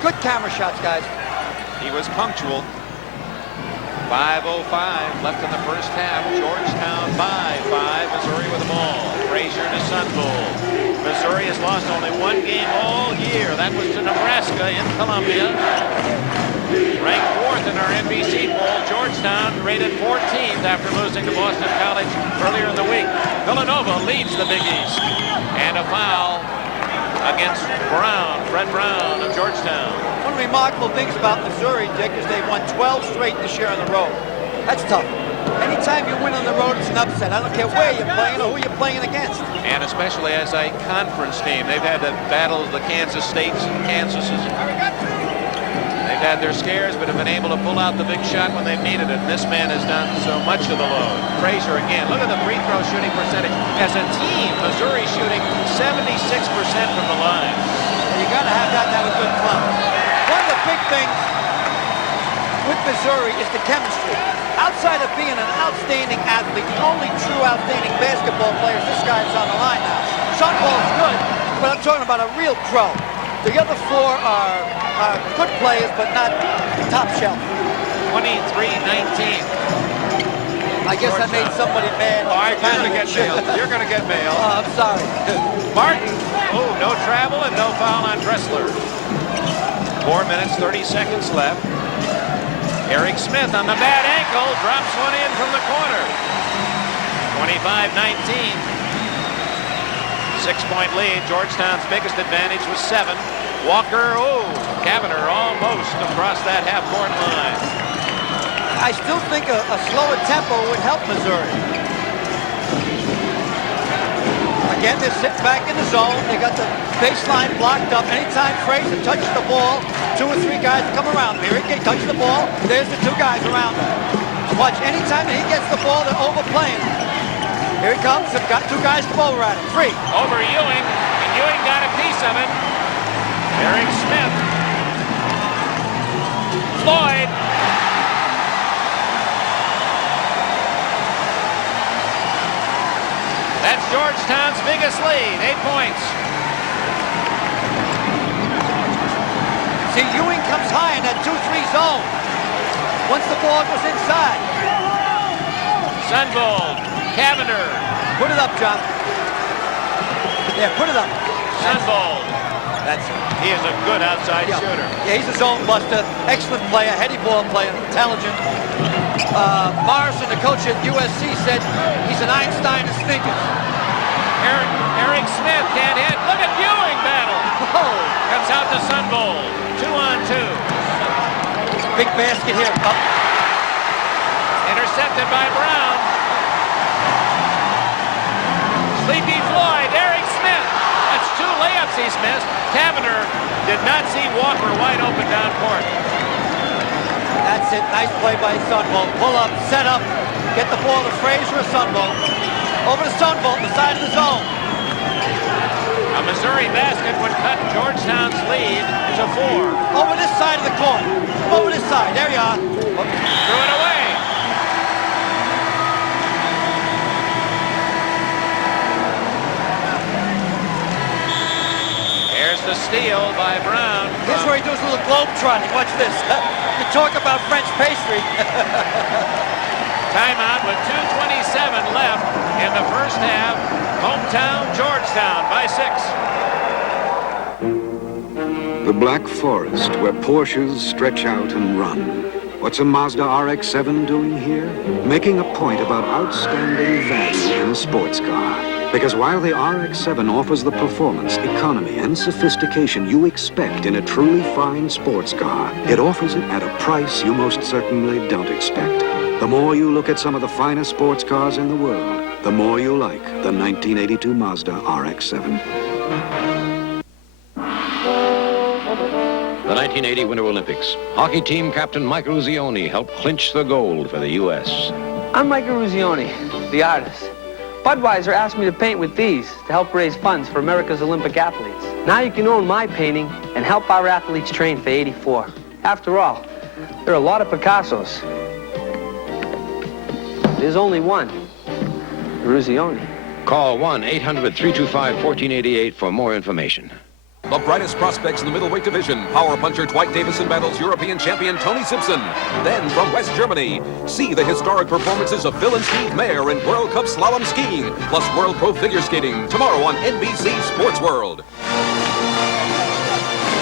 Good camera shots, guys. He was punctual. 5:05 left in the first half. Georgetown by 5. Missouri with the ball. Frazier to Sundvold. Missouri has lost only 1 game all year. That was to Nebraska in Columbia. Ranked 4th in our NBC poll. Georgetown rated 14th after losing to Boston College earlier in the week. Villanova leads the Big East. And a foul against Brown, Fred Brown of Georgetown. One of the remarkable things about Missouri, Dick, is they've won 12 straight this year on the road. That's tough. Anytime you win on the road, it's an upset. I don't care where you're playing or who you're playing against. And especially as a conference team. They've had to battle the Kansas States and Kansases. They've had their scares, but have been able to pull out the big shot when they've needed it. And this man has done so much of the load. Frazier again. Look at the free throw shooting percentage. As a team, Missouri shooting 76% from the line. You got to have that to have a good club. One of the big things with Missouri is the chemistry. Outside of being an outstanding athlete, the only true outstanding basketball player, this guy's on the line now. Sunball's good, but I'm talking about a real pro. The other four are good players, but not top shelf. 23-19. I guess I made somebody mad. All right, you're going to get mailed. You're going to get mailed. Oh, I'm sorry. Martin. Oh, no travel and no foul on Dressler. 4 minutes, 30 seconds left. Eric Smith on the bad ankle drops one in from the corner. 25-19. 6-point lead. Georgetown's biggest advantage was 7. Walker, Kavanagh almost across that half-court line. I still think a slower tempo would help Missouri. Again, they're sitting back in the zone. They got the baseline blocked up. Anytime Frazier touches the ball, 2 or 3 guys come around him. Here he touches the ball. There's the 2 guys around him. Watch, anytime that he gets the ball, they're overplaying him. Here he comes. They've got 2 guys come over at him. 3. Over Ewing, and Ewing got a piece of it. Eric Smith. Floyd. That's Georgetown's biggest lead, 8 points. See, Ewing comes high in that 2-3 zone. Once the ball goes inside. Sunbold, Kavanagh. Put it up, John. Yeah, put it up. Sunbold. That's it. He is a good outside shooter. Yeah, he's a zone buster. Excellent player, heady ball player, intelligent. Morrison, the coach at USC, said he's an Einstein of sneakers. Eric Smith can't hit. Look at Ewing battle. Oh. Comes out to Sunbold. 2-on-2. Big basket here. Up. Intercepted by Brown. Sleepy Floyd. Eric Smith. That's 2 layups he's missed. Kavanagh did not see Walker wide open down court. That's it. Nice play by Sunbolt. Pull up, set up, get the ball to Frazier or Sunbolt. Over to Sunbolt, the side of the zone. A Missouri basket would cut Georgetown's lead to 4. Over this side of the court. Come over this side. There you are. Threw it away. There's the steal by Brown. Here's where he does a little globe trotting. Watch this. You talk about French pastry. Timeout with 2:27 left in the first half. Hometown Georgetown by 6. The Black Forest, where Porsches stretch out and run. What's a Mazda RX-7 doing here? Making a point about outstanding value in a sports car. Because while the RX-7 offers the performance, economy, and sophistication you expect in a truly fine sports car, it offers it at a price you most certainly don't expect. The more you look at some of the finest sports cars in the world, the more you like the 1982 Mazda RX-7. The 1980 Winter Olympics. Hockey team captain Mike Ruzioni helped clinch the gold for the U.S. I'm Mike Ruzioni, the artist. Budweiser asked me to paint with these to help raise funds for America's Olympic athletes. Now you can own my painting and help our athletes train for 84. After all, there are a lot of Picassos. There's only one, Ruzioni. Call 1-800-325-1488 for more information. The brightest prospects in the middleweight division. Power puncher Dwight Davison battles European champion Tony Simpson. Then from West Germany, see the historic performances of Phil and Steve Mayer in World Cup slalom skiing, plus World Pro figure skating, tomorrow on NBC Sports World.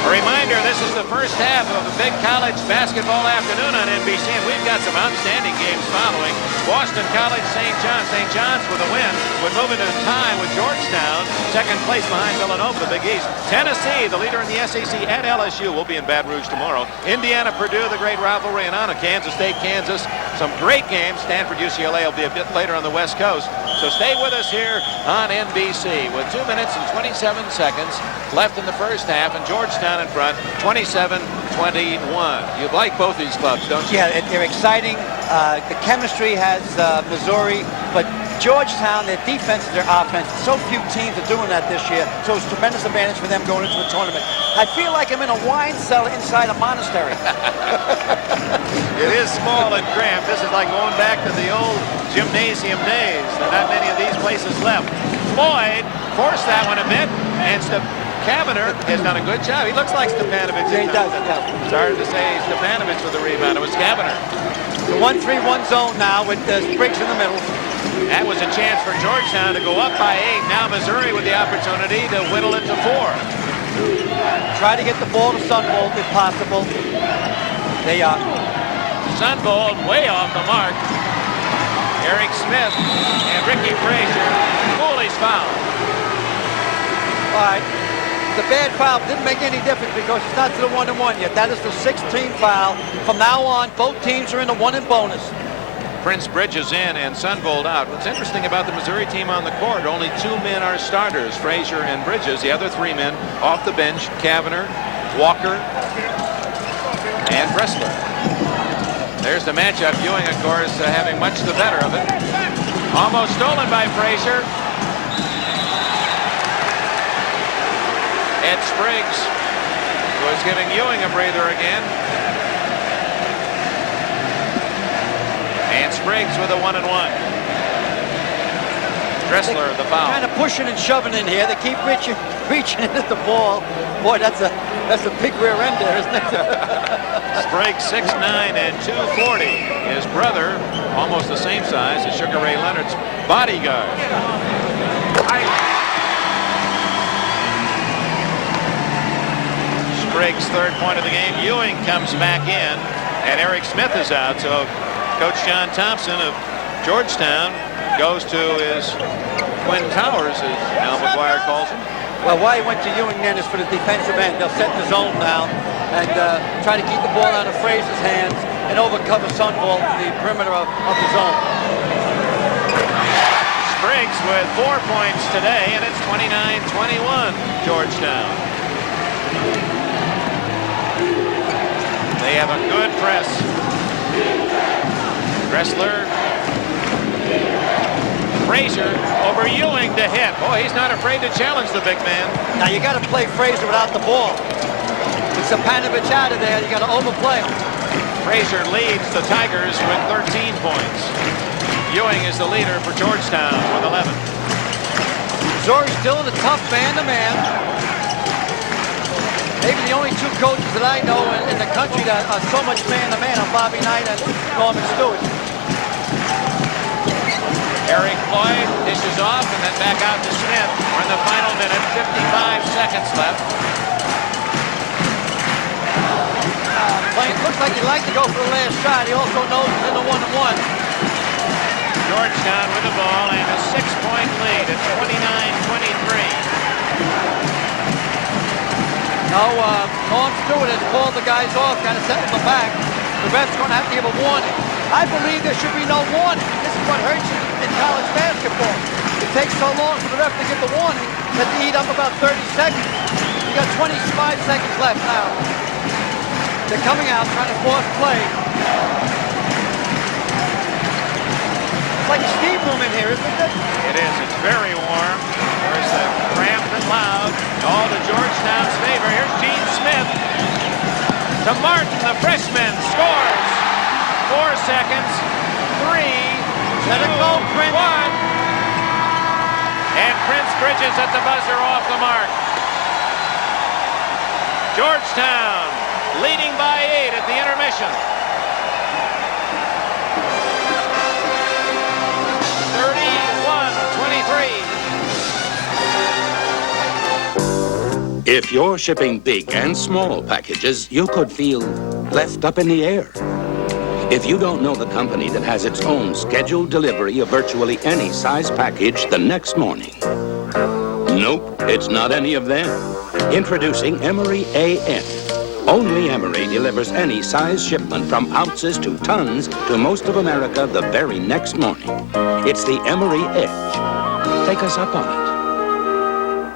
A reminder, this is the first half of the big college basketball afternoon on NBC, and we've got some outstanding games following. Boston College, St. John's. St. John's with a win would move into a tie with Georgetown, second place behind Villanova, the Big East. Tennessee, the leader in the SEC, at LSU. We'll be in Baton Rouge tomorrow. Indiana, Purdue, the great rivalry, and on Kansas State, Kansas. Some great games. Stanford, UCLA will be a bit later on the West Coast. So stay with us here on NBC with 2 minutes and 27 seconds left in the first half, and Georgetown in front, 27-21. You like both these clubs, don't you? Yeah, they're exciting. The chemistry has Missouri, but Georgetown, their defense is their offense. So few teams are doing that this year, so it's a tremendous advantage for them going into the tournament. I feel like I'm in a wine cellar inside a monastery. It is small and cramped. This is like going back to the old gymnasium days. There are not many of these places left. Floyd forced that one a bit, and Kavanagh has done a good job. He looks like Stepanovic. Yeah, he does. It's hard to say Stepanovic with the rebound. It was Kavanagh. The 1-3-1 zone now with Spriggs in the middle. That was a chance for Georgetown to go up by 8. Now Missouri with the opportunity to whittle it to 4. Try to get the ball to Sunvolt if possible. They are. Sunvolt way off the mark. Eric Smith and Ricky Frazier. Cooley's foul. All right. The bad foul didn't make any difference because it's not to the 1-1 yet. That is the 16th foul. From now on, both teams are in the 1 and bonus. Prince Bridges in and Sunvolt out. What's interesting about the Missouri team on the court, only 2 men are starters, Frazier and Bridges. The other 3 men off the bench, Kavanagh, Walker, and Dressler. There's the matchup. Ewing, of course, having much the better of it. Almost stolen by Frazier. Ed Spriggs was giving Ewing a breather again. And Spriggs with a 1-and-1. Dressler, the foul. Kind of pushing and shoving in here. They keep reaching at the ball. Boy, that's a big rear end there, isn't it? Spriggs 6'9" and 240. His brother, almost the same size as Sugar Ray Leonard's bodyguard. Spriggs' 3rd point of the game. Ewing comes back in, and Eric Smith is out. So Coach John Thompson of Georgetown goes to his Twin Towers, as Al McGuire calls him. Well, why he went to Ewing then is for the defensive end. They'll set the zone now and try to keep the ball out of Frazier's hands and overcover Sunvolt in the perimeter of the zone. Spriggs with 4 points today, and it's 29-21, Georgetown. They have a good press. Dressler. Frazier over Ewing to hit. Boy, he's not afraid to challenge the big man. Now you got to play Frazier without the ball. With Stepanovic out of there, you got to overplay him. Frazier leads the Tigers with 13 points. Ewing is the leader for Georgetown with 11. Missouri's still in a tough man-to-man. Maybe the only 2 coaches that I know in the country that are so much man-to-man are Bobby Knight and Norman Stewart. Eric Floyd dishes off and then back out to Smith. We're in the final minute, 55 seconds left. Looks like he'd like to go for the last shot. He also knows he's in the 1-1. Georgetown with the ball and a 6-point lead at 29-23. Now, Norm Stewart has called the guys off, kind of setting them back. The ref's going to have to give a warning. I believe there should be no warning. This is what hurts you in college basketball. It takes so long for the ref to give the warning that they eat up about 30 seconds. You got 25 seconds left now. They're coming out trying to force play. It's like a steam room in here, isn't it? It is. It's very warm. There's the cramped and loud. All to Georgetown's favor. Here's Gene Smith. To Martin, the freshman, scores. 4 seconds. 3, 2, 1. And Prince Bridges at the buzzer off the mark. Georgetown leading by 8 at the intermission. 31-23. If you're shipping big and small packages, you could feel left up in the air. If you don't know the company that has its own scheduled delivery of virtually any size package the next morning, nope, it's not any of them. Introducing Emery AN. Only Emery delivers any size shipment from ounces to tons to most of America the very next morning. It's the Emery Edge. Take us up on it.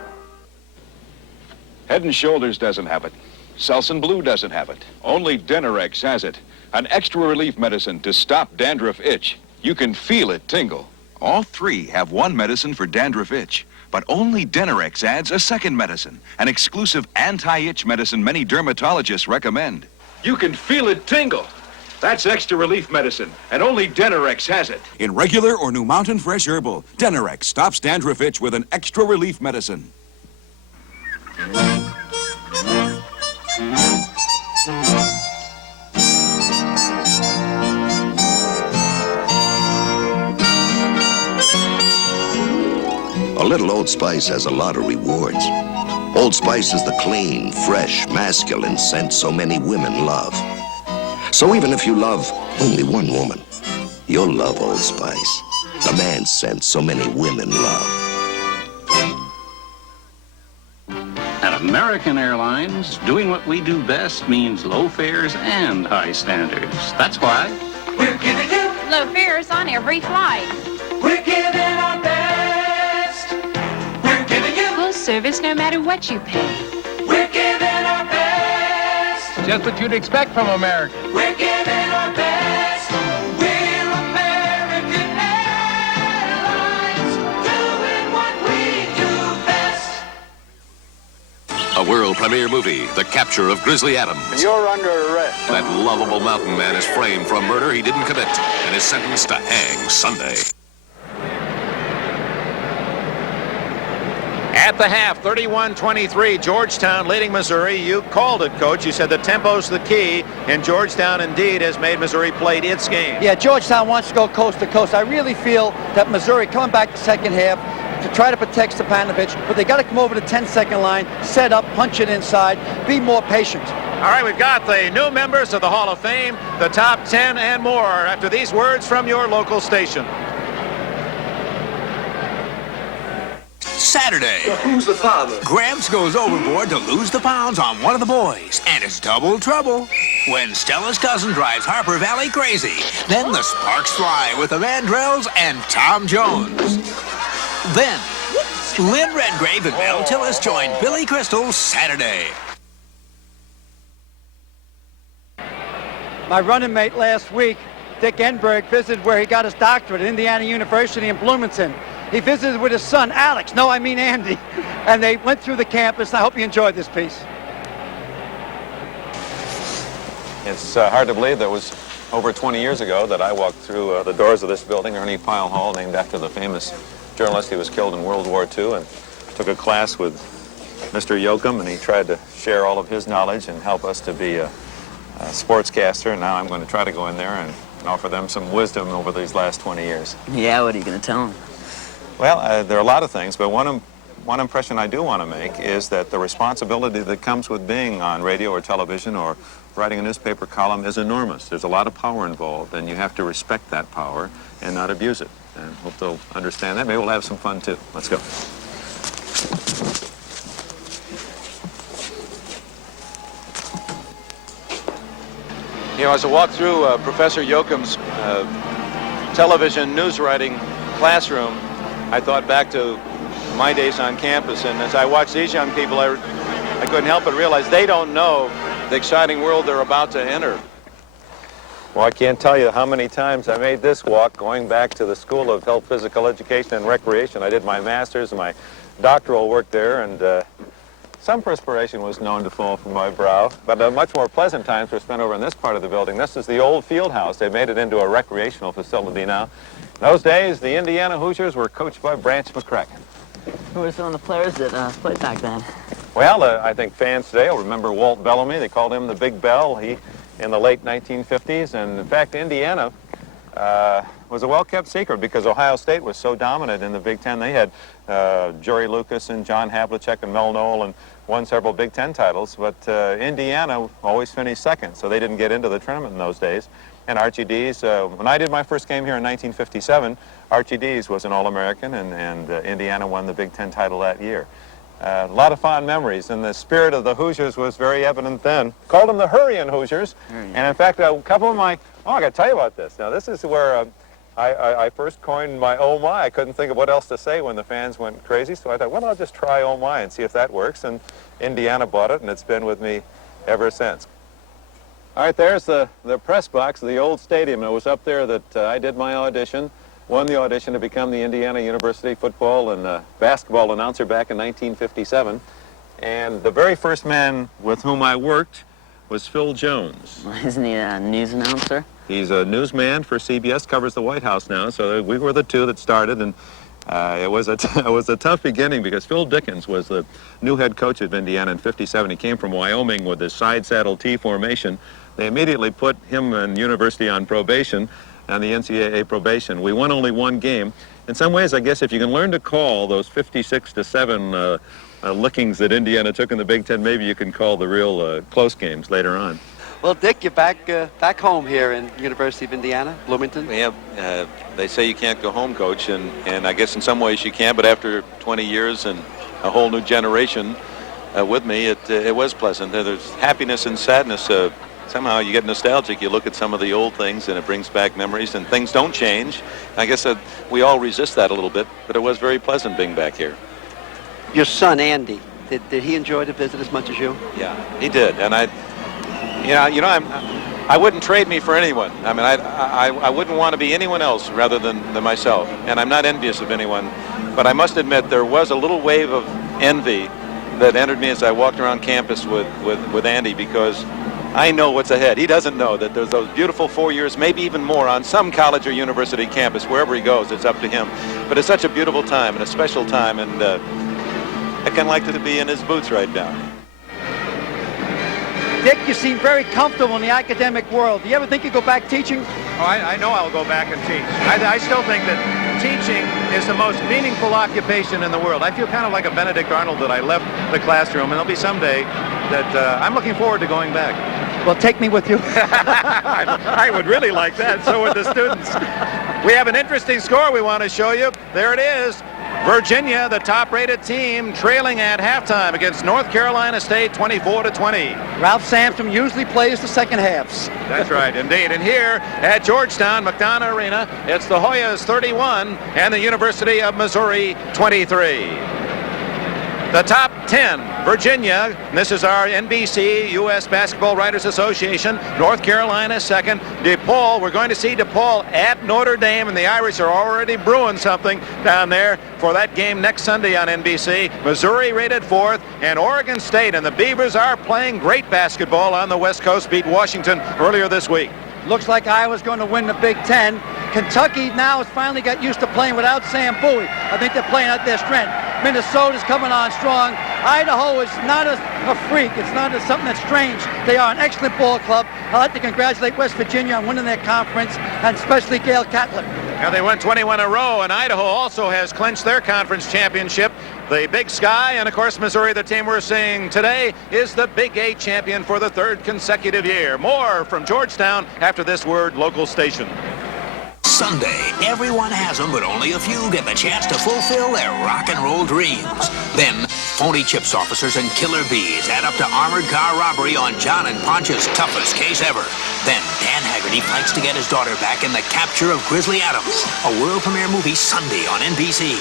Head and Shoulders doesn't have it. Selsun Blue doesn't have it. Only Denerex has it. An extra relief medicine to stop dandruff itch. You can feel it tingle. All three have one medicine for dandruff itch, but only Denerex adds a second medicine, an exclusive anti-itch medicine many dermatologists recommend. You can feel it tingle. That's extra relief medicine, and only Denerex has it. In regular or New Mountain Fresh Herbal, Denerex stops dandruff itch with an extra relief medicine. A little Old Spice has a lot of rewards. Old Spice is the clean, fresh, masculine scent so many women love. So even if you love only one woman, you'll love Old Spice, the man's scent so many women love. At American Airlines, doing what we do best means low fares and high standards. That's why we're giving you low fares on every flight. We're giving our best. We're giving you full service no matter what you pay. We're giving our best. Just what you'd expect from America. We're giving our best. We're American Airlines, doing what we do best. A world premiere movie, The Capture of Grizzly Adams. You're under arrest. That lovable mountain man is framed for a murder he didn't commit and is sentenced to hang Sunday. At the half, 31-23, Georgetown leading Missouri. You called it, Coach. You said the tempo's the key, and Georgetown indeed has made Missouri play its game. Yeah, Georgetown wants to go coast to coast. I really feel that Missouri coming back the second half to try to protect Stepanovic, but they got to come over the 10-second line, set up, punch it inside, be more patient. All right, we've got the new members of the Hall of Fame, the top 10 and more after these words from your local station. Saturday. Who's the father? Gramps goes overboard to lose the pounds on one of the boys, and it's double trouble when Stella's cousin drives Harper Valley crazy. Then the sparks fly with the Mandrells and Tom Jones. Then, Lynn Redgrave and Mel Tillis join Billy Crystal Saturday. My running mate last week, Dick Enberg, visited where he got his doctorate at Indiana University in Bloomington. He visited with his son, Alex. No, I mean Andy. And they went through the campus. I hope you enjoyed this piece. It's hard to believe that it was over 20 years ago that I walked through the doors of this building, Ernie Pyle Hall, named after the famous journalist. He was killed in World War II, and took a class with Mr. Yoakum, and he tried to share all of his knowledge and help us to be a sportscaster. And now I'm going to try to go in there and offer them some wisdom over these last 20 years. Yeah, what are you going to tell them? Well, there are a lot of things, but one impression I do want to make is that the responsibility that comes with being on radio or television or writing a newspaper column is enormous. There's a lot of power involved, and you have to respect that power and not abuse it. And hope they'll understand that. Maybe we'll have some fun, too. Let's go. You know, as I walk through Professor Yoakum's television news writing classroom, I thought back to my days on campus, and as I watch these young people, I couldn't help but realize they don't know the exciting world they're about to enter. Well, I can't tell you how many times I made this walk going back to the School of Health, Physical Education, and Recreation. I did my master's and my doctoral work there, and some perspiration was known to fall from my brow, but much more pleasant times were spent over in this part of the building. This is the old field house. They made it into a recreational facility now. In those days, the Indiana Hoosiers were coached by Branch McCracken. Who were some of the players that played back then? Well, I think fans today will remember Walt Bellamy. They called him the Big Bell. He, in the late 1950s, and in fact, Indiana was a well-kept secret because Ohio State was so dominant in the Big Ten. They had Jerry Lucas and John Havlicek and Mel Knoll and won several Big Ten titles, but Indiana always finished second, so they didn't get into the tournament in those days. and Archie Dees. When I did my first game here in 1957, Archie Dees was an All-American, and Indiana won the Big Ten title that year. A lot of fond memories, and the spirit of the Hoosiers was very evident then. Called them the Hurryin' Hoosiers, and in fact, a couple of my, I got to tell you about this. Now, this is where I first coined my oh my. I couldn't think of what else to say when the fans went crazy, so I thought, well, I'll just try oh my and see if that works, and Indiana bought it, and it's been with me ever since. All right, there's the press box of the old stadium. It was up there that I did my audition. Won the audition to become the Indiana University football and basketball announcer back in 1957. And the very first man with whom I worked was Phil Jones. Isn't he a news announcer? He's a newsman for CBS, covers the White House now. So we were the two that started, and it was a tough beginning because Phil Dickens was the new head coach of Indiana in '57. He came from Wyoming with his side saddle T formation. They immediately put him and university on probation, on the NCAA probation. We won only one game. In some ways, I guess if you can learn to call those 56-7 lickings that Indiana took in the Big Ten, maybe you can call the real close games later on. Well, Dick, you're back home here in University of Indiana, Bloomington. Yeah, they say you can't go home, Coach, and I guess in some ways you can, but after 20 years and a whole new generation with me, it was pleasant. There's happiness and sadness. Somehow you get nostalgic. You look at some of the old things and it brings back memories, and things don't change. I guess we all resist that a little bit, but it was very pleasant being back here. Your son, Andy, did he enjoy the visit as much as you? Yeah, he did. And I wouldn't trade me for anyone. I mean, I wouldn't want to be anyone else rather than myself. And I'm not envious of anyone, but I must admit there was a little wave of envy that entered me as I walked around campus with Andy, because I know what's ahead. He doesn't know that there's those beautiful 4 years, maybe even more, on some college or university campus. Wherever he goes, it's up to him. But it's such a beautiful time and a special time, and I kind of like to be in his boots right now. Dick, you seem very comfortable in the academic world. Do you ever think you'd go back teaching? Oh, I know I'll go back and teach. I still think that teaching is the most meaningful occupation in the world. I feel kind of like a Benedict Arnold that I left the classroom, and there'll be someday that I'm looking forward to going back. Well, take me with you. I would really like that. So would the students. We have an interesting score we want to show you. There it is. Virginia, the top-rated team, trailing at halftime against North Carolina State, 24-20. Ralph Sampson usually plays the second halves. That's right, indeed. And here at Georgetown, McDonough Arena, it's the Hoyas 31 and the University of Missouri 23. The top 10, Virginia, this is our NBC, U.S. Basketball Writers Association. North Carolina second. DePaul, we're going to see DePaul at Notre Dame, and the Irish are already brewing something down there for that game next Sunday on NBC. Missouri rated fourth, and Oregon State and the Beavers are playing great basketball on the West Coast, beat Washington earlier this week. Looks like Iowa's going to win the Big Ten. Kentucky now has finally got used to playing without Sam Bowie. I think they're playing at their strength. Minnesota's coming on strong. Idaho is not a freak. It's not something that's strange. They are an excellent ball club. I'd like to congratulate West Virginia on winning their conference, and especially Gail Catlett. Now they won 21 in a row, and Idaho also has clinched their conference championship. The Big Sky, and of course Missouri, the team we're seeing today, is the Big 8 champion for the third consecutive year. More from Georgetown after this word local station. Sunday, everyone has them, but only a few get the chance to fulfill their rock and roll dreams. Then, phony chips officers and killer bees add up to armored car robbery on John and Ponch's toughest case ever. Then, Dan Haggerty fights to get his daughter back in the capture of Grizzly Adams. A world premiere movie Sunday on NBC.